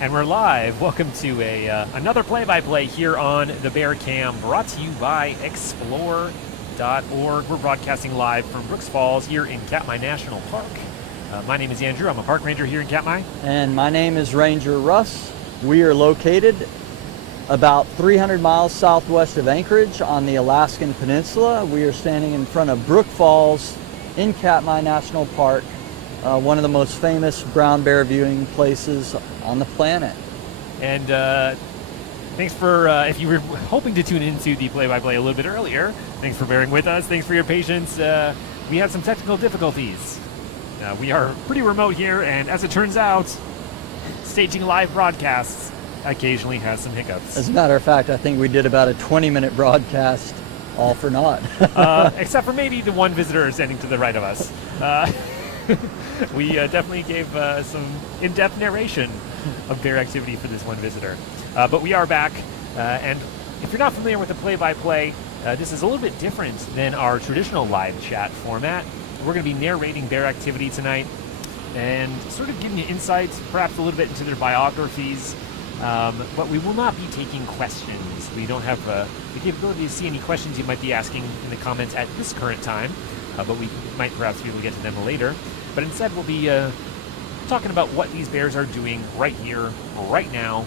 And we're live. Welcome to another play-by-play here on the Bear Cam, brought to you by Explore.org. We're broadcasting live from Brooks Falls here in Katmai National Park. My name is Andrew. I'm a park ranger here in Katmai. And my name is Ranger Russ. We are located about 300 miles southwest of Anchorage on the Alaskan Peninsula. We are standing in front of Brook Falls in Katmai National Park, one of the most famous brown bear viewing places on the planet. And thanks for, if you were hoping to tune into the play-by-play a little bit earlier, thanks for bearing with us. Thanks for your patience. We had some technical difficulties. We are pretty remote here, and as it turns out, staging live broadcasts occasionally has some hiccups. As a matter of fact, I think we did about a 20-minute broadcast, all for naught. Except for maybe the one visitor standing to the right of us. We definitely gave some in-depth narration of bear activity for this one visitor. But we are back, and if you're not familiar with the play-by-play, this is a little bit different than our traditional live chat format. We're going to be narrating bear activity tonight and sort of giving you insights, perhaps a little bit into their biographies, but we will not be taking questions. We don't have the capability to see any questions you might be asking in the comments at this current time, but we might perhaps be able to get to them later. But instead, we'll be talking about what these bears are doing right here, right now.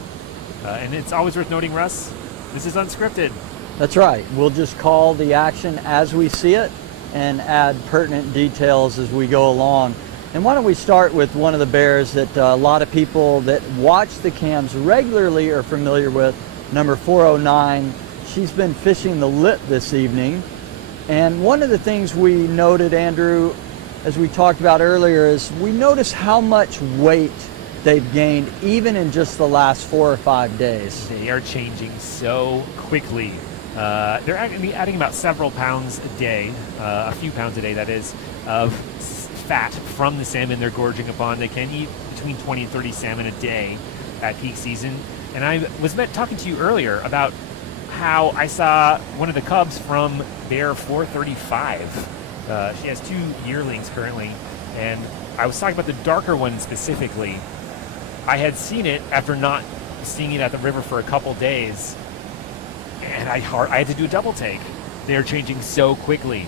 And it's always worth noting, Russ, this is unscripted. That's right. We'll just call the action as we see it and add pertinent details as we go along. And why don't we start with one of the bears that a lot of people that watch the cams regularly are familiar with, number 409. She's been fishing the lip this evening. And one of the things we noted, Andrew, as we talked about earlier, is we notice how much weight they've gained even in just the last 4 or 5 days. They are changing so quickly. They're adding about several pounds a day, a few pounds a day, that is, of fat from the salmon they're gorging upon. They can eat between 20 and 30 salmon a day at peak season. And I was talking to you earlier about how I saw one of the cubs from bear 435. She has 2 yearlings currently, and I was talking about the darker one specifically. I had seen it after not seeing it at the river for a couple days, and I had to do a double take. They're changing so quickly.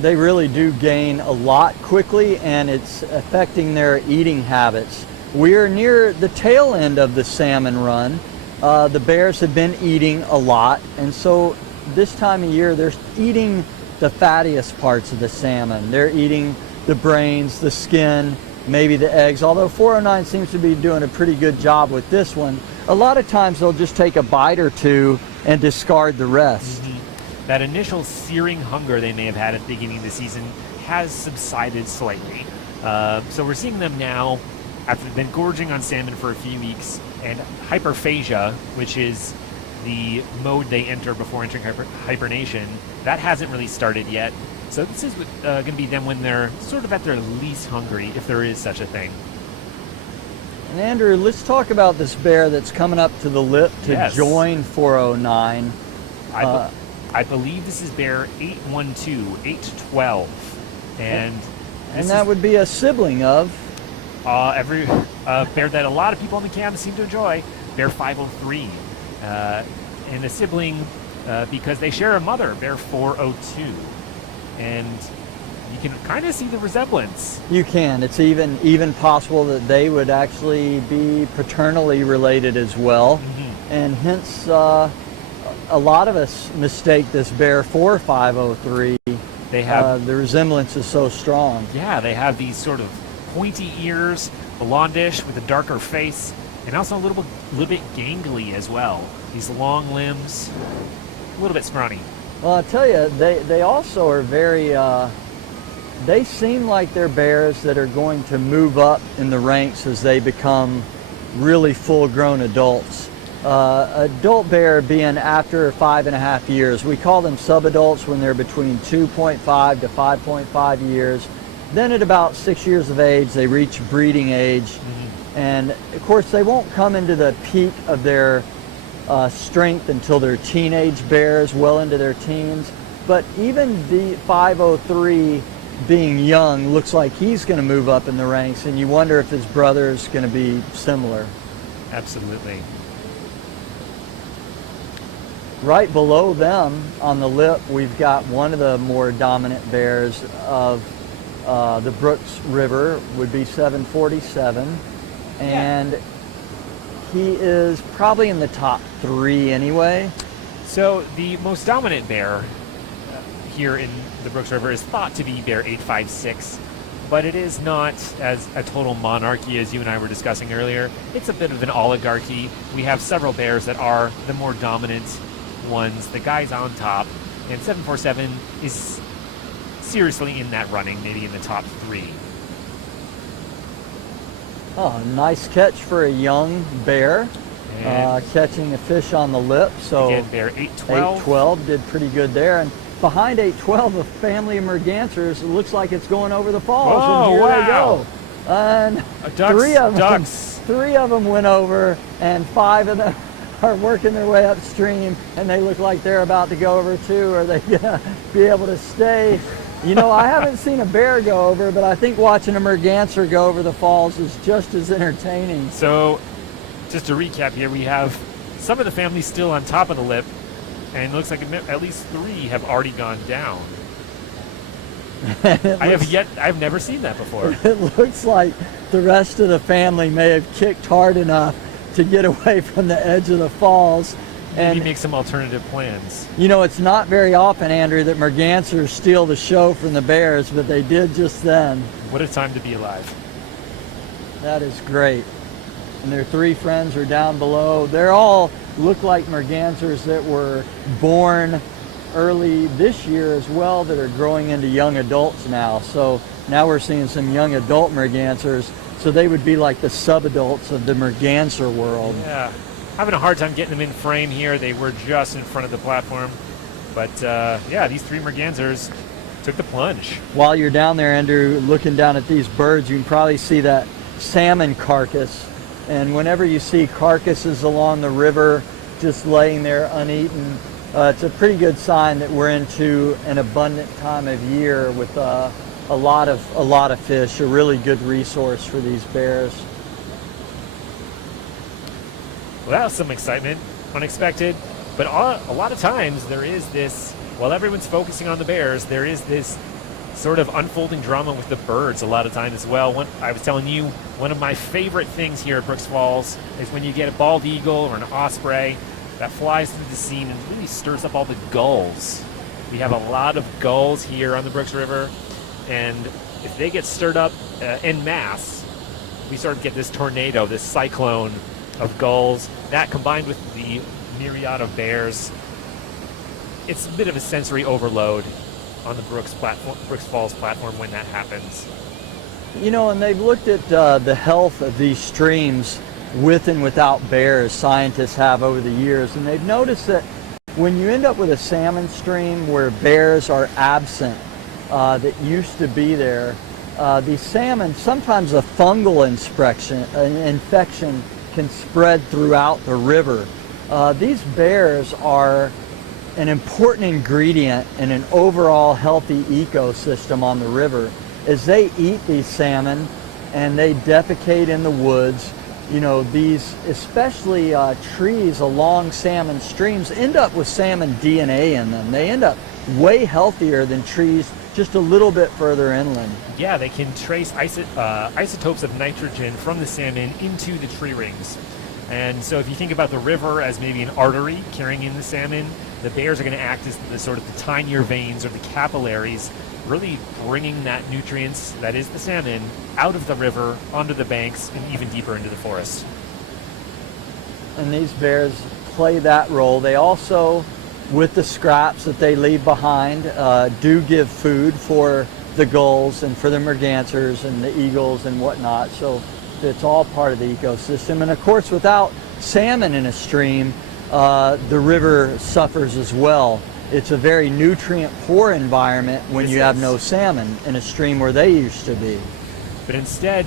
They really do gain a lot quickly, and it's affecting their eating habits. We're near the tail end of the salmon run. The bears have been eating a lot, and so this time of year they're eating the fattiest parts of the salmon. They're eating the brains, the skin, maybe the eggs, although 409 seems to be doing a pretty good job with this one. A lot of times they'll just take a bite or two and discard the rest. Mm-hmm. That initial searing hunger they may have had at the beginning of the season has subsided slightly. So we're seeing them now, after they've been gorging on salmon for a few weeks, and hyperphagia, which is the mode they enter before entering hibernation, that hasn't really started yet. So this is going to be them when they're sort of at their least hungry, if there is such a thing. And Andrew, let's talk about this bear that's coming up to the lip to join 409. I believe this is bear 812, 812. And that would be a sibling of? Every bear that a lot of people on the cam seem to enjoy, bear 503. And a sibling because they share a mother, bear 402. And you can kind of see the resemblance. You can. It's even possible that they would actually be paternally related as well. Mm-hmm. And hence, a lot of us mistake this bear for 503. They have the resemblance is so strong. Yeah, they have these sort of pointy ears, blondish with a darker face, and also a little bit gangly as well. These long limbs, a little bit scrawny. Well, I'll tell you, they also are very, they seem like they're bears that are going to move up in the ranks as they become really full-grown adults. Adult bear being after 5.5 years. We call them subadults when they're between 2.5 to 5.5 years. Then at about 6 years of age, they reach breeding age. Mm-hmm. And of course, they won't come into the peak of their strength until they're teenage bears, well into their teens. But even the 503 being young, looks like he's going to move up in the ranks, and you wonder if his brother is going to be similar. Absolutely. Right below them on the lip, we've got one of the more dominant bears of the Brooks River, would be 747, and he is probably in the top 3 anyway. So the most dominant bear here in the Brooks River is thought to be bear 856, but it is not as a total monarchy as you and I were discussing earlier. It's a bit of an oligarchy. We have several bears that are the more dominant ones, the guys on top, and 747 is seriously in that running, maybe in the top 3. Oh, nice catch for a young bear, And catching a fish on the lip. So again, bear 812. 812 did pretty good there. And behind 812, a family of mergansers, it looks like it's going over the falls. Whoa, and here wow. they go. And three of them went over, and 5 of them are working their way upstream, and they look like they're about to go over too. Are they gonna be able to stay? You know, I haven't seen a bear go over, but I think watching a merganser go over the falls is just as entertaining. So, just to recap here, we have some of the family still on top of the lip, and it looks like at least 3 have already gone down. I've never seen that before. It looks like the rest of the family may have kicked hard enough to get away from the edge of the falls. Maybe And make some alternative plans. you know, it's not very often, Andrew, that mergansers steal the show from the bears, but they did just then. What a time to be alive. That is great. And their 3 friends are down below. They're all look like mergansers that were born early this year as well, that are growing into young adults now. So now we're seeing some young adult mergansers. So they would be like the subadults of the merganser world. Yeah. Having a hard time getting them in frame here. They were just in front of the platform. But yeah, these 3 mergansers took the plunge. While you're down there, Andrew, looking down at these birds, you can probably see that salmon carcass. And whenever you see carcasses along the river just laying there uneaten, it's a pretty good sign that we're into an abundant time of year with a lot of fish, a really good resource for these bears. Well, that was some excitement, unexpected. But a lot of times there is this, while everyone's focusing on the bears, there is this sort of unfolding drama with the birds a lot of times as well. I was telling you, one of my favorite things here at Brooks Falls is when you get a bald eagle or an osprey that flies through the scene and really stirs up all the gulls. We have a lot of gulls here on the Brooks River, and if they get stirred up en masse, we sort of get this tornado, this cyclone of gulls. That combined with the myriad of bears, it's a bit of a sensory overload on the Brooks Falls platform when that happens. You know, and they've looked at the health of these streams with and without bears, scientists have over the years, and they've noticed that when you end up with a salmon stream where bears are absent, that used to be there, these salmon, sometimes a fungal infection can spread throughout the river. These bears are an important ingredient in an overall healthy ecosystem on the river. As they eat these salmon and they defecate in the woods, you know, these, especially trees along salmon streams, end up with salmon DNA in them. They end up way healthier than trees just a little bit further inland. Yeah, they can trace isotopes of nitrogen from the salmon into the tree rings. And so if you think about the river as maybe an artery carrying in the salmon, the bears are going to act as the sort of the tinier veins or the capillaries, really bringing that nutrients, that is the salmon, out of the river, onto the banks, and even deeper into the forest. And these bears play that role. They also, with the scraps that they leave behind, do give food for the gulls and for the mergansers and the eagles and whatnot. So it's all part of the ecosystem. And of course, without salmon in a stream, the river suffers as well. It's a very nutrient poor environment when you have no salmon in a stream where they used to be. But instead,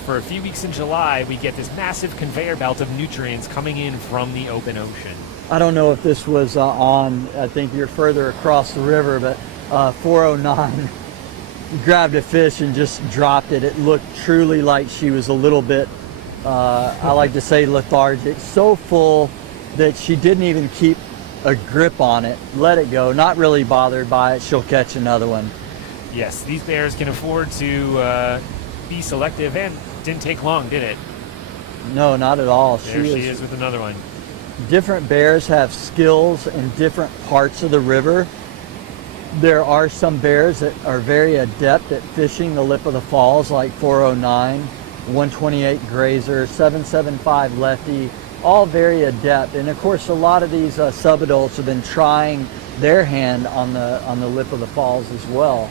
for a few weeks in July, we get this massive conveyor belt of nutrients coming in from the open ocean. I don't know if this was on, I think you're further across the river, but 409 grabbed a fish and just dropped it. It looked truly like she was a little bit, I like to say, lethargic, so full that she didn't even keep a grip on it, let it go, not really bothered by it. She'll catch another one. Yes, these bears can afford to be selective, and didn't take long, did it? No, not at all. There she is with another one. Different bears have skills in different parts of the river. There are some bears that are very adept at fishing the lip of the falls, like 409, 128 grazer, 775 lefty, all very adept. And of course, a lot of these subadults have been trying their hand on the lip of the falls as well.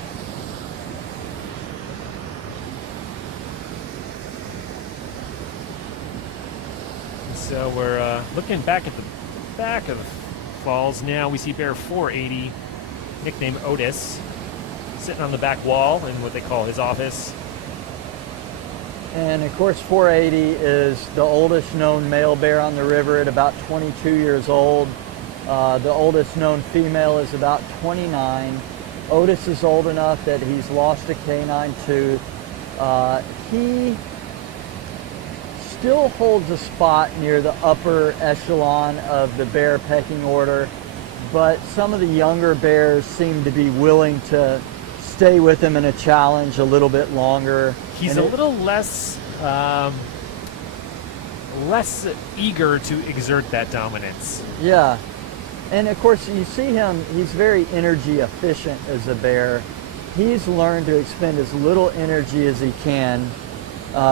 So we're looking back at the back of the falls now. We see bear 480, nicknamed Otis, sitting on the back wall in what they call his office. And of course, 480 is the oldest known male bear on the river at about 22 years old. The oldest known female is about 29. Otis is old enough that he's lost a canine tooth. He still holds a spot near the upper echelon of the bear pecking order, but some of the younger bears seem to be willing to stay with him in a challenge a little bit longer. He's a little less eager to exert that dominance. Yeah, and of course you see him, he's very energy efficient as a bear. He's learned to expend as little energy as he can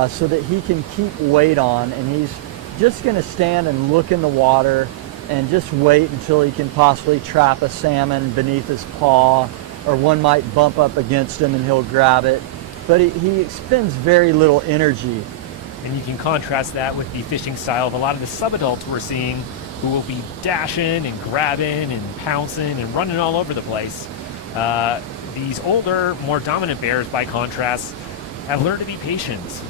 so that he can keep weight on, and he's just going to stand and look in the water and just wait until he can possibly trap a salmon beneath his paw, or one might bump up against him and he'll grab it. But he expends very little energy. And you can contrast that with the fishing style of a lot of the subadults we're seeing, who will be dashing and grabbing and pouncing and running all over the place. These older, more dominant bears, by contrast, have learned to be patient.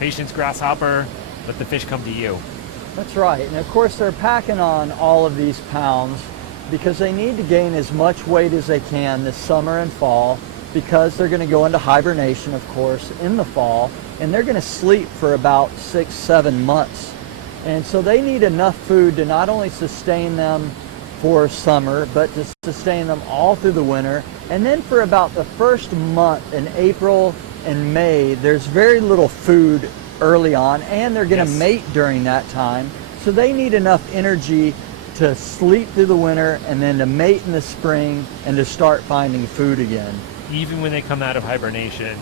Patience, grasshopper, let the fish come to you. That's right. And of course they're packing on all of these pounds because they need to gain as much weight as they can this summer and fall, because they're going to go into hibernation, of course, in the fall, and they're going to sleep for about 6-7 months. And so they need enough food to not only sustain them for summer, but to sustain them all through the winter. And then for about the first month in April and May, there's very little food early on, and they're going to mate during that time. So they need enough energy to sleep through the winter and then to mate in the spring and to start finding food again. Even when they come out of hibernation,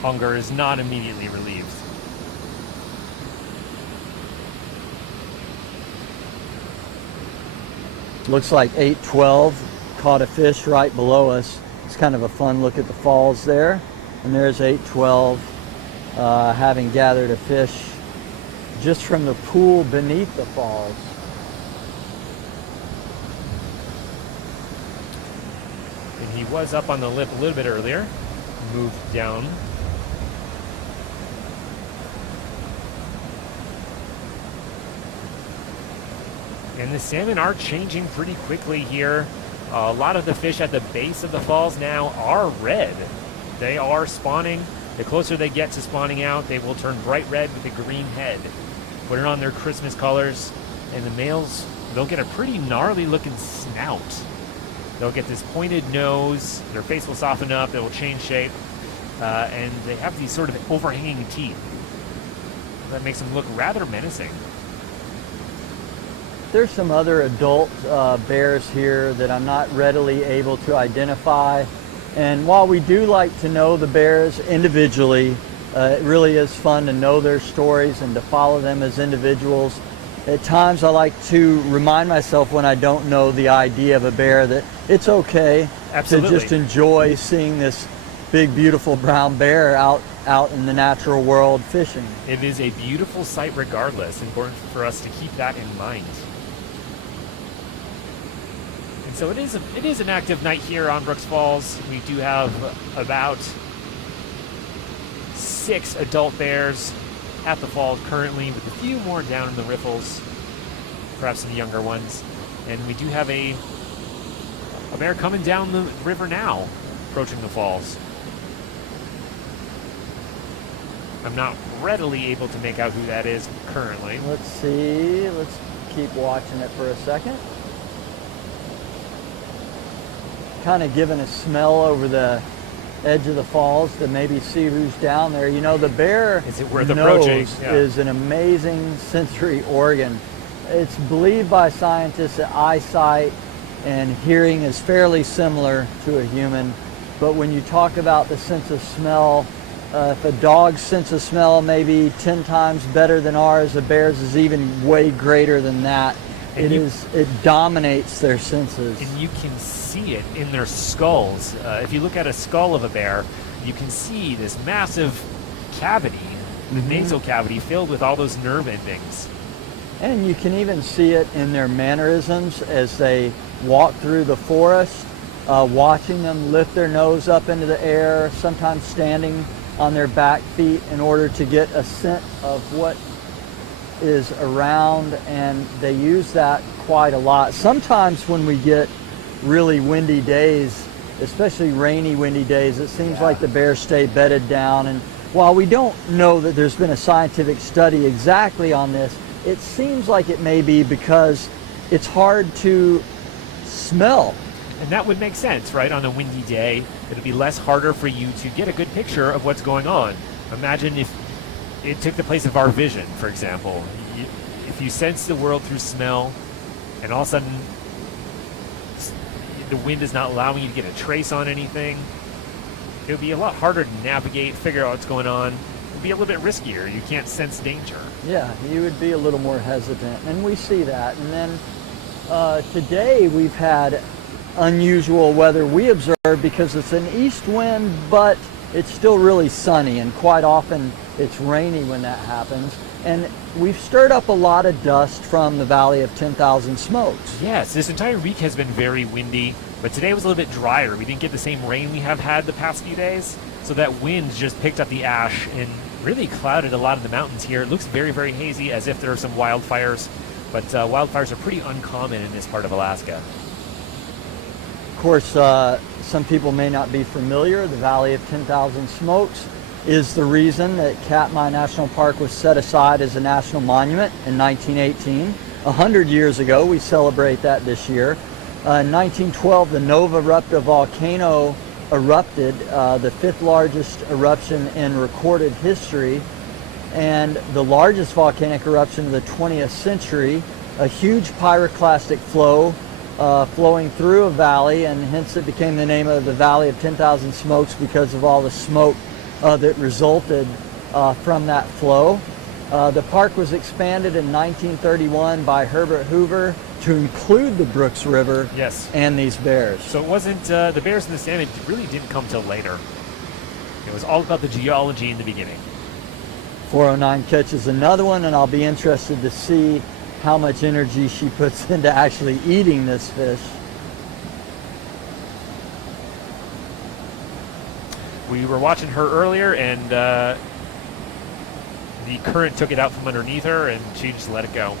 hunger is not immediately relieved. Looks like 812 caught a fish right below us. It's kind of a fun look at the falls there. And there's 812 having gathered a fish just from the pool beneath the falls. And he was up on the lip a little bit earlier, moved down. And the salmon are changing pretty quickly here. A lot of the fish at the base of the falls now are red. They are spawning. The closer they get to spawning out, they will turn bright red with a green head. Put it on their Christmas colors, and the males, they'll get a pretty gnarly looking snout. They'll get this pointed nose, their face will soften up, it will change shape, and they have these sort of overhanging teeth. That makes them look rather menacing. There's some other adult bears here that I'm not readily able to identify. And while we do like to know the bears individually, it really is fun to know their stories and to follow them as individuals. At times I like to remind myself when I don't know the idea of a bear that it's okay to just enjoy seeing this big, beautiful brown bear out in the natural world fishing. It is a beautiful sight regardless. Important for us to keep that in mind. And so it is an active night here on Brooks Falls. We do have about 6 adult bears at the falls currently, with a few more down in the riffles, perhaps some younger ones. And we do have a bear coming down the river now, approaching the falls. I'm not readily able to make out who that is currently. Let's see. Let's keep watching it for a second. Kind of giving a smell over the edge of the falls to maybe see who's down there. You know, the bear Is it worth approaching? nose Yeah. is an amazing sensory organ. It's believed by scientists that eyesight and hearing is fairly similar to a human. But when you talk about the sense of smell, if a dog's sense of smell may be 10 times better than ours, a bear's is even way greater than that. And It dominates their senses. And you can see it in their skulls. If you look at a skull of a bear, you can see this massive cavity, the nasal cavity filled with all those nerve endings. And you can even see it in their mannerisms as they walk through the forest, watching them lift their nose up into the air, sometimes standing on their back feet in order to get a scent of what is around, and they use that quite a lot. Sometimes when we get really windy days, especially rainy windy days, it seems like the bears stay bedded down. And while we don't know that there's been a scientific study exactly on this, it seems like it may be because it's hard to smell. And that would make sense, right? On a windy day, it'd be less harder for you to get a good picture of what's going on. Imagine if it took the place of our vision, for example. If you sense the world through smell, and all of a sudden the wind is not allowing you to get a trace on anything, it would be a lot harder to navigate, figure out what's going on. It would be a little bit riskier. You can't sense danger. Yeah, you would be a little more hesitant, and we see that. And then today we've had unusual weather we observe because it's an east wind, but it's still really sunny, and quite often it's rainy when that happens. And we've stirred up a lot of dust from the Valley of 10,000 Smokes. Yes, this entire week has been very windy, but today was a little bit drier. We didn't get the same rain we have had the past few days, so that wind just picked up the ash and really clouded a lot of the mountains here. It looks very, very hazy, as if there are some wildfires, but wildfires are pretty uncommon in this part of Alaska. Of course, some people may not be familiar. The Valley of 10,000 Smokes is the reason that Katmai National Park was set aside as a national monument in 1918. 100 years ago, we celebrate that this year. In 1912, the Nova Erupta volcano erupted, the fifth largest eruption in recorded history, and the largest volcanic eruption of the 20th century, a huge pyroclastic flow flowing through a valley, and hence it became the name of the Valley of 10,000 Smokes because of all the smoke that resulted from that flow. The park was expanded in 1931 by Herbert Hoover to include the Brooks River Yes. and these bears. So it wasn't, the bears and the salmon really didn't come till later. It was all about the geology in the beginning. 409 catches another one, and I'll be interested to see how much energy she puts into actually eating this fish. We were watching her earlier, and the current took it out from underneath her, and she just let it go.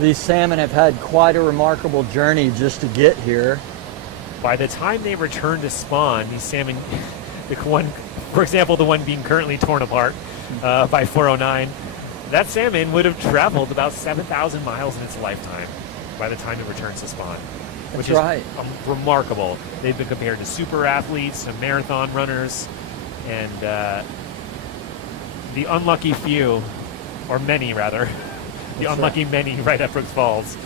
These salmon have had quite a remarkable journey just to get here. By the time they return to spawn, these salmon, the one, for example, the one being currently torn apart by 409, that salmon would have traveled about 7,000 miles in its lifetime by the time it returns to spawn. Which That's right. is remarkable. They've been compared to super athletes, to marathon runners, and the unlucky few, or many rather, the That's unlucky many right at Brooks Falls.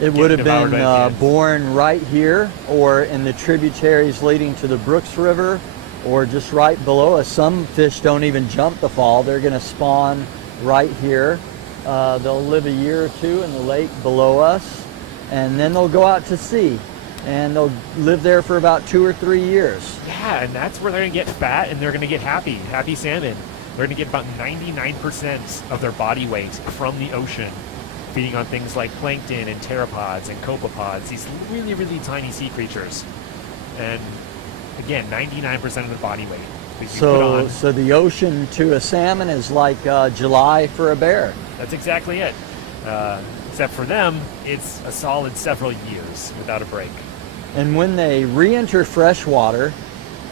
It would have devoured been by Indians. born right here or in the tributaries leading to the Brooks River or just right below us. Some fish don't even jump the fall. They're going to spawn right here. They'll live a year or two in the lake below us, and then they'll go out to sea, and they'll live there for about 2 or 3 years. Yeah, and that's where they're going to get fat and they're going to get happy salmon. They're going to get about 99% of their body weight from the ocean feeding on things like plankton and pteropods and copepods, these really, really tiny sea creatures. And again, 99% of the body weight. We can put on. So the ocean to a salmon is like July for a bear. That's exactly it. Except for them, it's a solid several years without a break. And when they re-enter freshwater,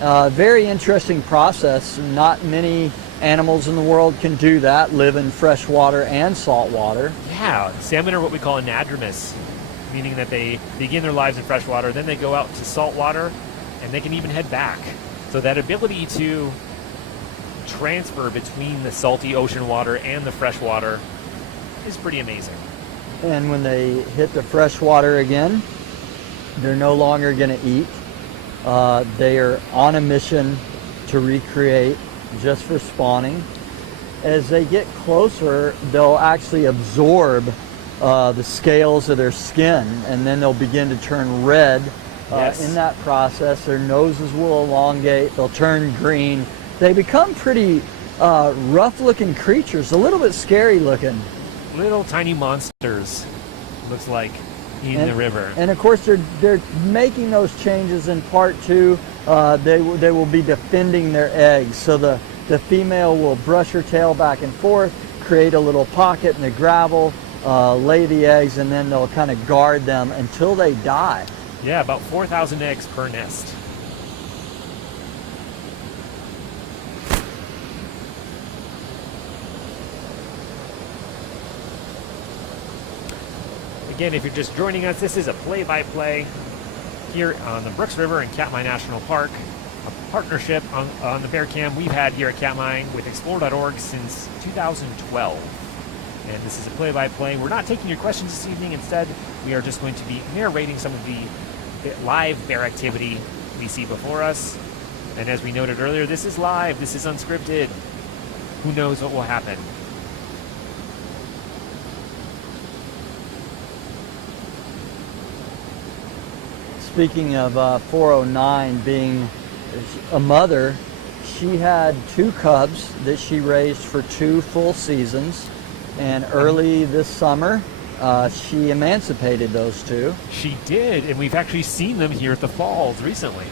very interesting process. Not many animals in the world can do that, live in freshwater and saltwater. Yeah, salmon are what we call anadromous, meaning that they begin their lives in freshwater, then they go out to saltwater, and they can even head back. So that ability to transfer between the salty ocean water and the freshwater is pretty amazing. And when they hit the freshwater again, they're no longer going to eat. They are on a mission to recreate just for spawning. As they get closer, they'll actually absorb the scales of their skin, and then they'll begin to turn red. Yes. In that process, their noses will elongate, they'll turn green. They become pretty rough-looking creatures, a little bit scary looking. Little tiny monsters, looks like, in the river. And of course, they're making those changes in part two. They will be defending their eggs. So the female will brush her tail back and forth, create a little pocket in the gravel, lay the eggs, and then they'll kind of guard them until they die. Yeah, about 4,000 eggs per nest. Again, if you're just joining us, this is a play-by-play here on the Brooks River in Katmai National Park, a partnership on the bear cam we've had here at Katmai with Explore.org since 2012. And this is a play-by-play. We're not taking your questions this evening. Instead, we are just going to be narrating some of the live bear activity we see before us. And as we noted earlier, this is live. This is unscripted. Who knows what will happen? Speaking of 409 being a mother, she had 2 cubs that she raised for 2 full seasons. And early this summer, she emancipated those 2. She did, and we've actually seen them here at the falls recently.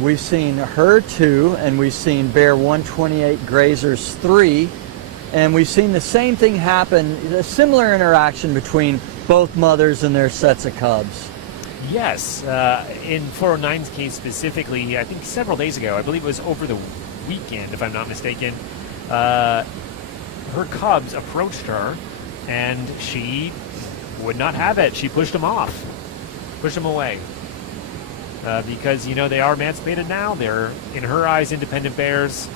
We've seen her 2, and we've seen Bear 128 Grazers 3, and we've seen the same thing happen, a similar interaction between both mothers and their sets of cubs. Yes, in 409's case specifically, I think several days ago, I believe it was over the weekend, if I'm not mistaken, her cubs approached her, and she would not have it. She pushed them off, pushed them away, because, you know, they are emancipated now. They're, in her eyes, independent bears,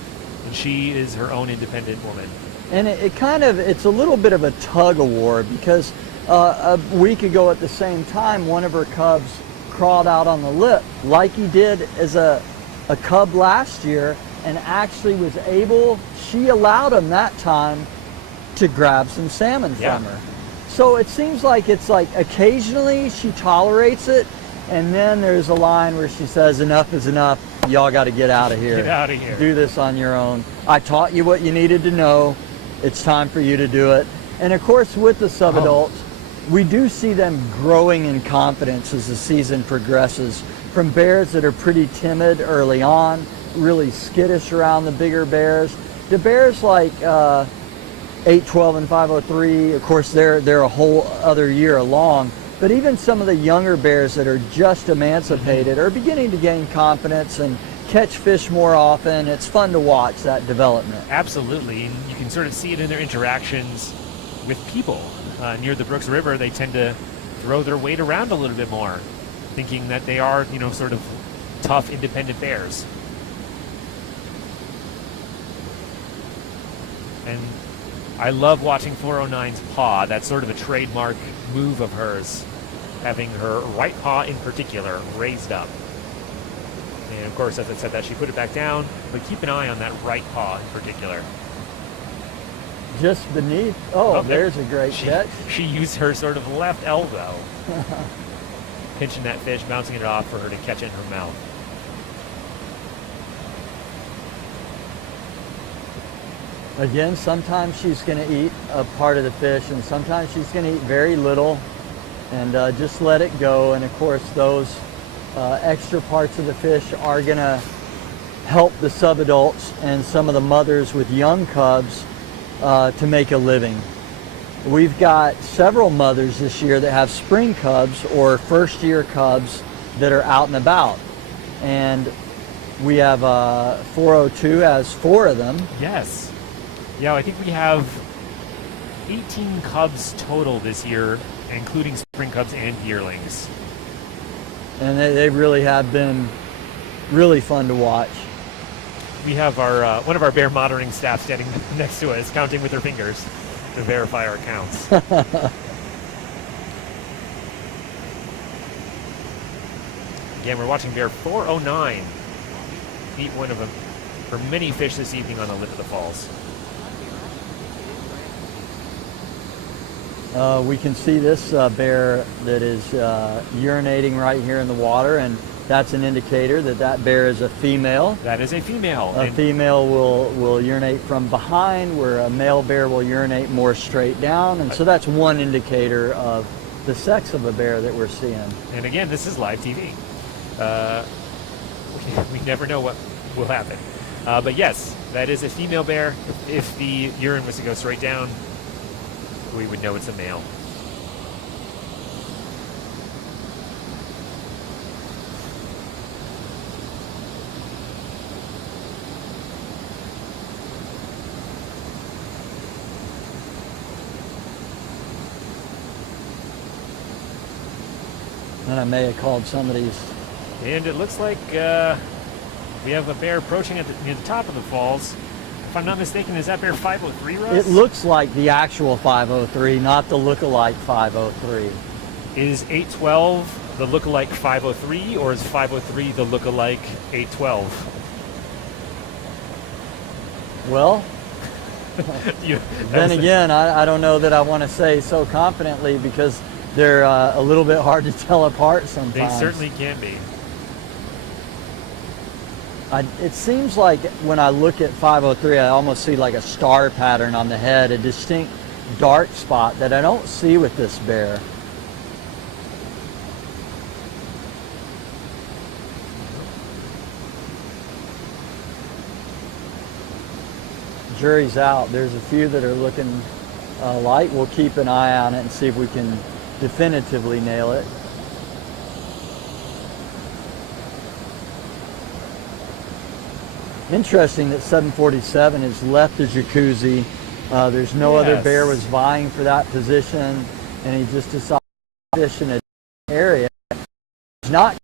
and she is her own independent woman. And it's a little bit of a tug of war, because a week ago at the same time, one of her cubs crawled out on the lip, like he did as a cub last year, and actually was able, she allowed him that time to grab some salmon from her. So it seems like it's like occasionally she tolerates it, and then there's a line where she says, enough is enough, y'all got to get out of here. Get out of here. Do this on your own. I taught you what you needed to know. It's time for you to do it. And of course, with the subadults, we do see them growing in confidence as the season progresses, from bears that are pretty timid early on, really skittish around the bigger bears, to bears like 812 and 503. Of course, they're a whole other year along, but even some of the younger bears that are just emancipated are beginning to gain confidence and catch fish more often. It's fun to watch that development. Absolutely, and you can sort of see it in their interactions with people. Near the Brooks River, they tend to throw their weight around a little bit more, thinking that they are, you know, sort of tough, independent bears. And I love watching 409's paw. That's sort of a trademark move of hers, having her right paw in particular raised up. And of course, as I said that, she put it back down, but keep an eye on that right paw in particular. Just beneath, there's a great catch. She used her sort of left elbow, pinching that fish, bouncing it off for her to catch it in her mouth. Again, sometimes she's going to eat a part of the fish, and sometimes she's going to eat very little, and just let it go. And of course, those extra parts of the fish are going to help the subadults and some of the mothers with young cubs to make a living. We've got several mothers this year that have spring cubs or first year cubs that are out and about. And we have 402 has 4 of them. Yes. Yeah, I think we have 18 cubs total this year, including spring cubs and yearlings. And they really have been really fun to watch. We have our one of our bear monitoring staff standing next to us, counting with her fingers to verify our counts. Again, we're watching bear 409 eat one of them for many fish this evening on the lip of the falls. We can see this bear that is urinating right here in the water, and that's an indicator that that bear is a female. That is a female. A female will urinate from behind, where a male bear will urinate more straight down, and so that's one indicator of the sex of a bear that we're seeing. And again, this is live TV. We never know what will happen. But yes, that is a female bear. If the urine was to go straight down, we would know it's a male. And I may have called somebody's. And it looks like we have a bear approaching at near the top of the falls. If I'm not mistaken, is that bear 503, Russ? It looks like the actual 503, not the look-alike 503. Is 812 the look-alike 503, or is 503 the look-alike 812? Well, then again, I don't know that I want to say so confidently, because they're a little bit hard to tell apart sometimes. They certainly can be. It seems like when I look at 503, I almost see like a star pattern on the head, a distinct dark spot that I don't see with this bear. Jury's out. There's a few that are looking light. We'll keep an eye on it and see if we can definitively nail it. Interesting that 747 has left the jacuzzi. There's no other bear was vying for that position, and he just decided to fish in a area. He's not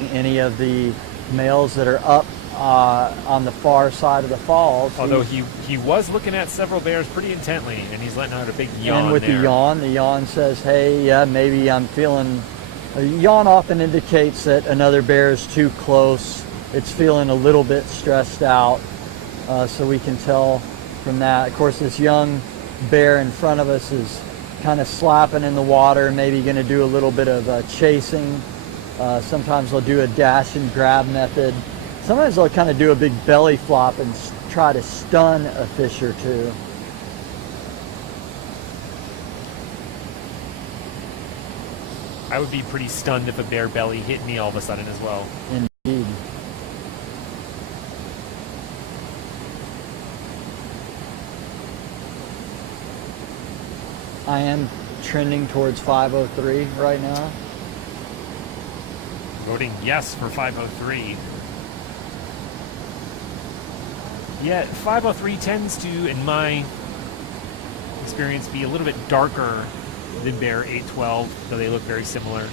any of the males that are up on the far side of the falls. Although he was looking at several bears pretty intently, and he's letting out a big yawn. And with the yawn says, hey, yeah, maybe I'm feeling. A yawn often indicates that another bear is too close. It's feeling a little bit stressed out, so we can tell from that. Of course, this young bear in front of us is kind of slapping in the water, maybe going to do a little bit of chasing. Sometimes they'll do a dash and grab method. Sometimes they'll kind of do a big belly flop and try to stun a fish or two. I would be pretty stunned if a bear belly hit me all of a sudden as well. Indeed. I am trending towards 503 right now. Voting yes for 503. Yeah, 503 tends to, in my experience, be a little bit darker than bear 812, though they look very similar.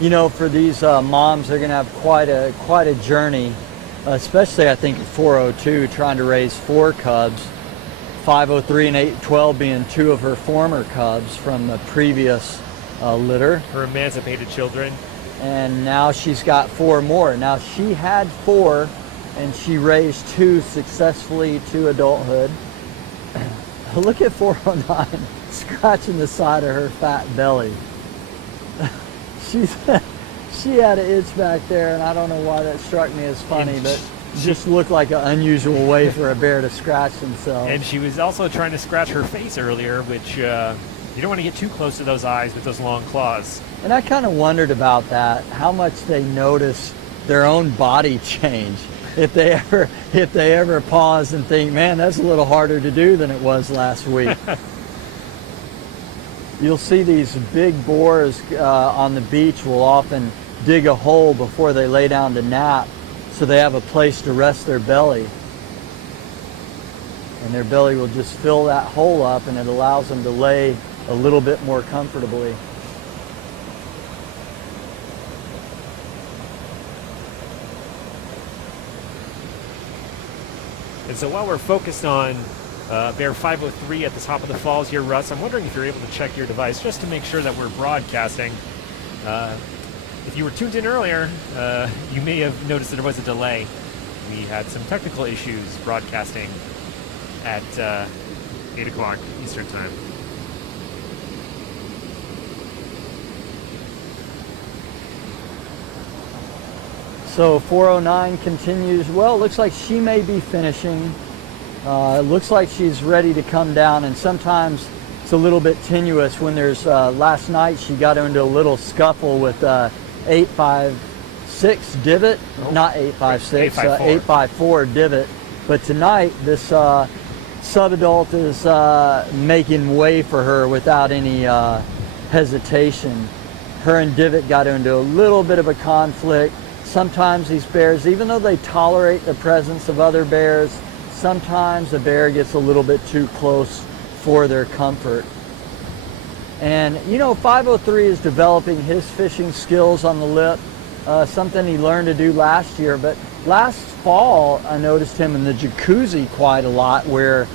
You know, for these moms, they're going to have quite a journey, especially I think at 402, trying to raise 4 cubs, 503 and 812 being 2 of her former cubs from the previous litter. Her emancipated children. and now she's got 4 more. Now she had 4, and she raised 2 successfully to adulthood. Look at 409 scratching the side of her fat belly. She had an itch back there, and I don't know why that struck me as funny, but just looked like an unusual way for a bear to scratch themselves. And she was also trying to scratch her face earlier, which you don't want to get too close to those eyes with those long claws. And I kind of wondered about that, how much they notice their own body change. If they ever pause and think, man, that's a little harder to do than it was last week. You'll see these big boars on the beach will often dig a hole before they lay down to nap, so they have a place to rest their belly. And their belly will just fill that hole up, and it allows them to lay a little bit more comfortably. And so while we're focused on Bear 503 at the top of the falls here, Russ, I'm wondering if you're able to check your device just to make sure that we're broadcasting. If you were tuned in earlier, you may have noticed that there was a delay. We had some technical issues broadcasting at 8 o'clock Eastern Time. So 409 continues. Well, it looks like she may be finishing. It looks like she's ready to come down, and sometimes it's a little bit tenuous when there's, last night she got into a little scuffle with 856 divot, not 856, 854 divot. But tonight this subadult is making way for her without any hesitation. Her and divot got into a little bit of a conflict. Sometimes these bears, even though they tolerate the presence of other bears, sometimes the bear gets a little bit too close for their comfort. And you know, 503 is developing his fishing skills on the lip, something he learned to do last year. But last fall, I noticed him in the jacuzzi quite a lot, where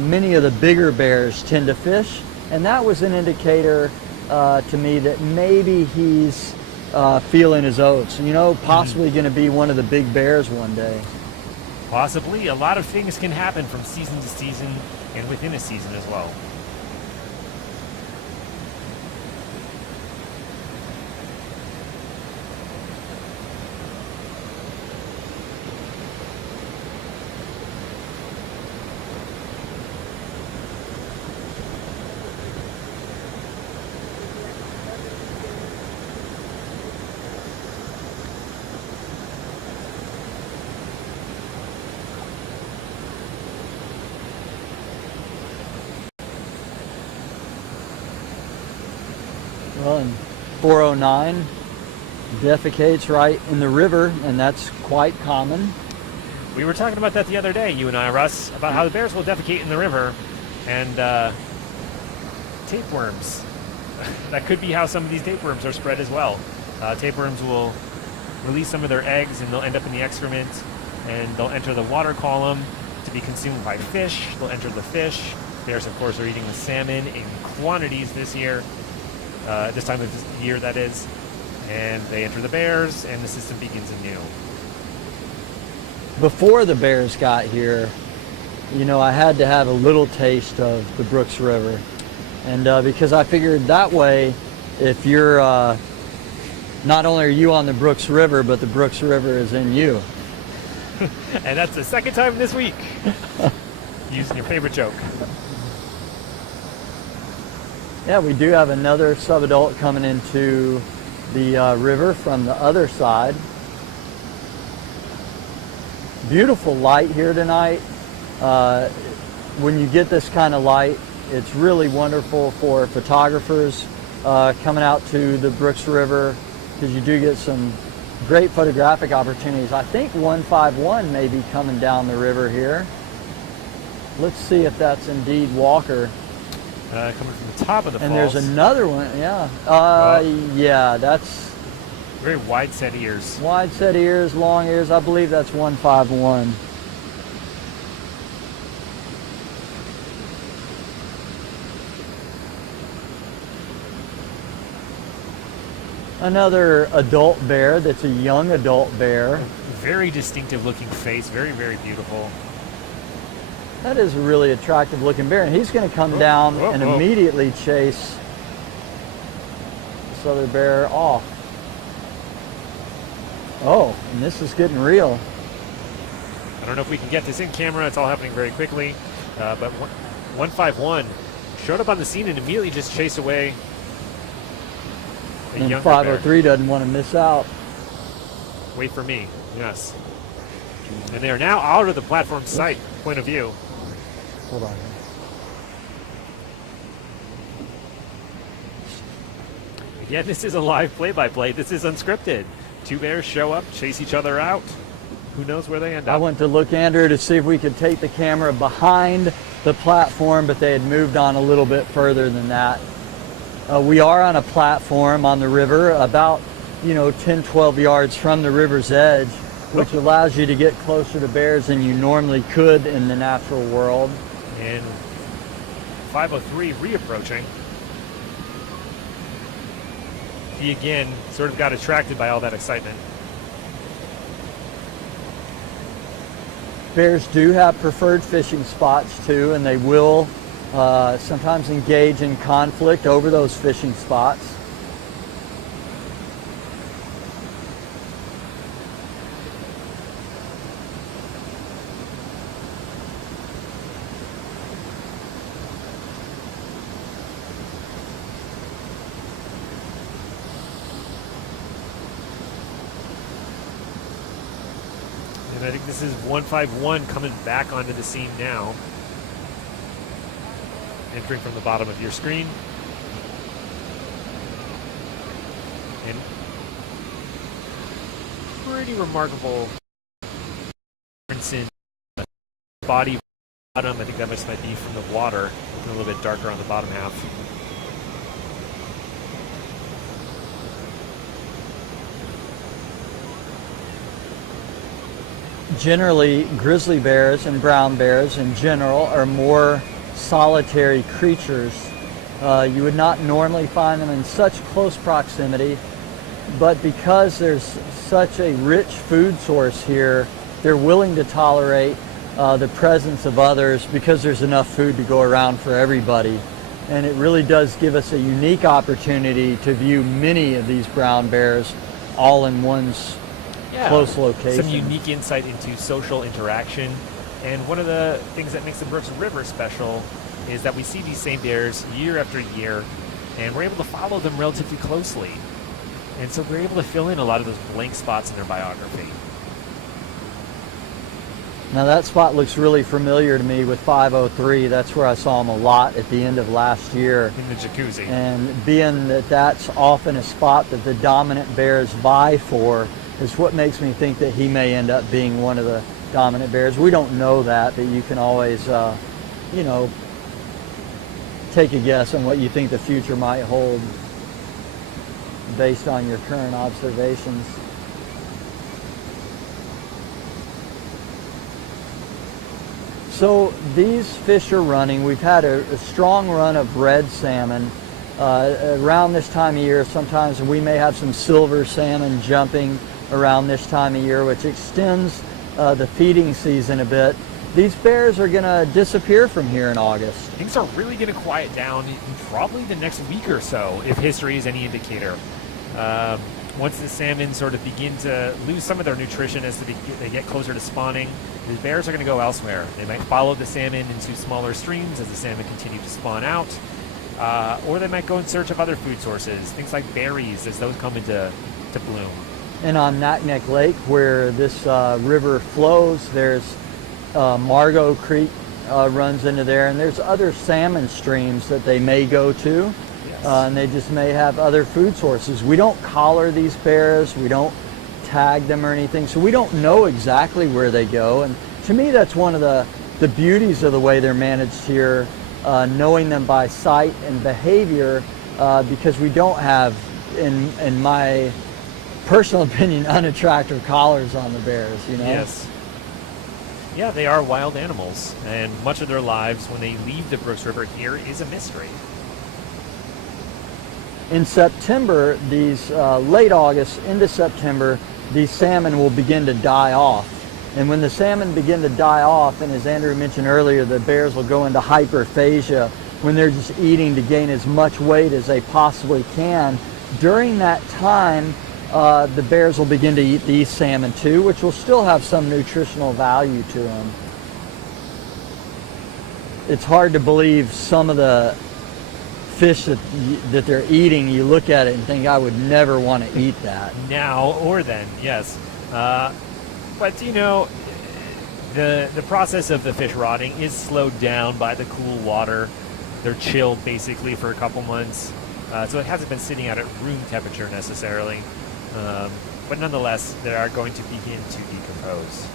many of the bigger bears tend to fish. And that was an indicator to me that maybe he's feeling his oats, you know, possibly going to be one of the big bears one day. Possibly. A lot of things can happen from season to season and within a season as well. Well, and 409 defecates right in the river, and that's quite common. We were talking about that the other day, you and I, Russ, about how the bears will defecate in the river, and tapeworms. That could be how some of these tapeworms are spread as well. Tapeworms will release some of their eggs, and they'll end up in the excrement, and they'll enter the water column to be consumed by fish. They'll enter the fish. Bears, of course, are eating the salmon in quantities this year. This time of year, that is. And they enter the bears, and the system begins anew. Before the bears got here, you know, I had to have a little taste of the Brooks River. And because I figured that way, if you're, not only are you on the Brooks River, but the Brooks River is in you. And that's the second time this week. Using your favorite joke. Yeah, we do have another subadult coming into the river from the other side. Beautiful light here tonight. When you get this kind of light, it's really wonderful for photographers coming out to the Brooks River, because you do get some great photographic opportunities. I think 151 may be coming down the river here. Let's see if that's indeed Walker. Coming from the top of the falls. And there's another one, yeah. Yeah, that's... Very wide set ears. Wide set ears, long ears. I believe that's 151. Another adult bear that's a young adult bear. Very distinctive looking face, very, very beautiful. That is a really attractive looking bear, and he's going to come down and immediately chase this other bear off. Oh, and this is getting real. I don't know if we can get this in camera. It's all happening very quickly. But 151 showed up on the scene and immediately just chased away a And younger 503 doesn't want to miss out. bear. Wait for me. Yes. And they are now out of the platform sight point of view. Hold on. Again, this is a live play-by-play. This is unscripted. Two bears show up, chase each other out. Who knows where they end up? I went to look, Andrew, to see if we could take the camera behind the platform, but they had moved on a little bit further than that. We are on a platform on the river, about 10, 12 yards from the river's edge, which allows you to get closer to bears than you normally could in the natural world. And 503 reapproaching. He again sort of got attracted by all that excitement. Bears do have preferred fishing spots too, and they will sometimes engage in conflict over those fishing spots. And I think this is 151 coming back onto the scene now. Entering from the bottom of your screen. And pretty remarkable difference in body bottom. I think that might be from the water. Looking a little bit darker on the bottom half. Generally, grizzly bears and brown bears in general are more solitary creatures. You would not normally find them in such close proximity, but because there's such a rich food source here, they're willing to tolerate the presence of others because there's enough food to go around for everybody. And it really does give us a unique opportunity to view many of these brown bears all in one's close location. Some unique insight into social interaction. And one of the things that makes the Brooks River special is that we see these same bears year after year, and we're able to follow them relatively closely. And so we're able to fill in a lot of those blank spots in their biography. Now that spot looks really familiar to me with 503. That's where I saw him a lot at the end of last year. In the jacuzzi. And being that that's often a spot that the dominant bears vie for is what makes me think that he may end up being one of the dominant bears. We don't know that, but you can always, take a guess on what you think the future might hold based on your current observations. So these fish are running. We've had a strong run of red salmon. Around this time of year, sometimes we may have some silver salmon jumping around this time of year, which extends the feeding season a bit. These bears are going to disappear from here in August. Things are really going to quiet down in probably the next week or so, if history is any indicator. Once the salmon sort of begin to lose some of their nutrition as they get closer to spawning, the bears are going to go elsewhere. They might follow the salmon into smaller streams as the salmon continue to spawn out, or they might go in search of other food sources, things like berries as those come into bloom. And on Naknek Lake, where this river flows, there's Margot Creek runs into there, and there's other salmon streams that they may go to. Yes. And they just may have other food sources. We don't collar these bears, we don't tag them or anything, so we don't know exactly where they go. And to me, that's one of the beauties of the way they're managed here, knowing them by sight and behavior, because we don't have, in my personal opinion, unattractive collars on the bears, Yes. Yeah, they are wild animals, and much of their lives when they leave the Brooks River here is a mystery. In September, these late August into September, these salmon will begin to die off. And when the salmon begin to die off, and as Andrew mentioned earlier, the bears will go into hyperphagia when they're just eating to gain as much weight as they possibly can. During that time, the bears will begin to eat these salmon too, which will still have some nutritional value to them. It's hard to believe some of the fish that they're eating. You look at it and think, I would never want to eat that. Now or then, yes. But you know, the process of the fish rotting is slowed down by the cool water. They're chilled basically for a couple months, so it hasn't been sitting out at room temperature necessarily. But nonetheless, they are going to begin to decompose.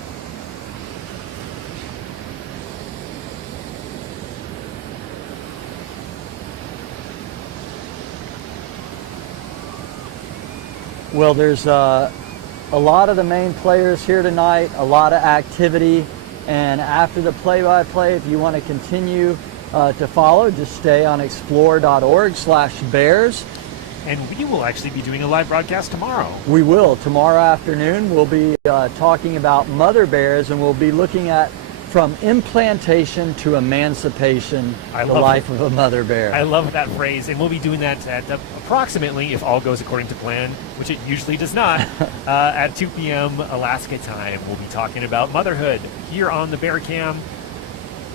Well, there's a lot of the main players here tonight, a lot of activity, and after the play-by-play, if you want to continue to follow, just stay on explore.org/bears. And we will actually be doing a live broadcast tomorrow. We will. Tomorrow afternoon, we'll be talking about mother bears, and we'll be looking at from implantation to emancipation, the life of a mother bear. I love that phrase, and we'll be doing that at approximately, if all goes according to plan, which it usually does not, at 2 p.m. Alaska time. We'll be talking about motherhood here on the Bear Cam,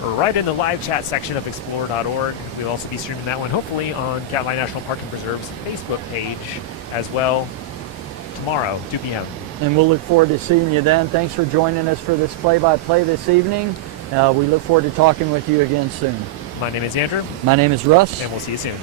right in the live chat section of explore.org. We'll also be streaming that one, hopefully, on Katmai National Park and Preserve's Facebook page as well tomorrow, 2 p.m. And we'll look forward to seeing you then. Thanks for joining us for this play-by-play this evening. We look forward to talking with you again soon. My name is Andrew. My name is Russ. And we'll see you soon.